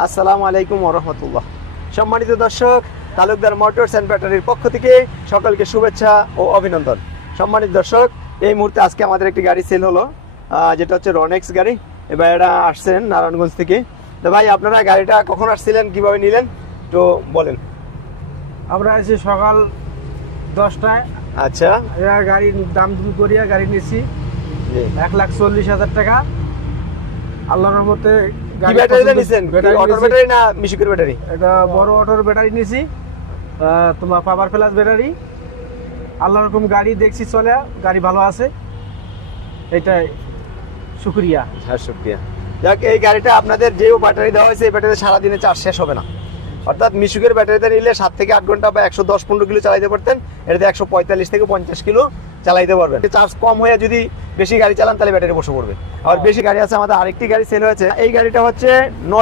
আসসালামু আলাইকুম ওয়া রাহমাতুল্লাহ। সম্মানিত দর্শক, তালুকদার মোটরস অ্যান্ড ব্যাটারির পক্ষ থেকে সকলকে শুভেচ্ছা ও অভিনন্দন। সম্মানিত দর্শক, এই মুহূর্তে আজকে আমাদের একটি গাড়ি সেল হলো, যেটা হচ্ছে রনেক্স গাড়ি। এবার এরা আসছেন নারায়ণগঞ্জ থেকে। তো ভাই, আপনারা গাড়িটা কখন আসছিলেন, কিভাবে নিলেন তো বলেন। আমরা আছি সকাল 10টায়। আচ্ছা, গাড়ির দাম দুম করিয়া গাড়ি নিয়েছি জি। 1,40,000 টাকা। আল্লাহর রহমতে কি ব্যাটারিটা নিছেন? অটোর ব্যাটারি না মিশুকের ব্যাটারি? এটা বড় অটোর ব্যাটারি নিয়েছি, তোমার পাওয়ার প্লাস ব্যাটারি। আল্লাহর রকম গাড়ি দেখছি চলে, গাড়ি ভালো আছে, এটাই শুক্রিয়া। হ্যাঁ, শুকরিয়া। যাক, এই গাড়িটা আপনাদের যে ব্যাটারি দেওয়া হয়েছে, এই ব্যাটারিতে সারাদিনে চার্জ শেষ হবে না। অর্থাৎ মিশুকের ব্যাটারিতে নিলে 7 থেকে 8 ঘন্টা বা 110-15 কিলো চালাইতে পারতেন, এটাতে 145 থেকে 50 কিলো চালাইতে পারবেন। চার্জ কম হয়ে যদি বেশি গাড়ি চালান তাহলে ব্যাটারি বসে পড়বে। আর বেশি গাড়ি আছে, আমাদের আরেকটি গাড়ি সেল হয়েছে। এই গাড়িটা হচ্ছে 9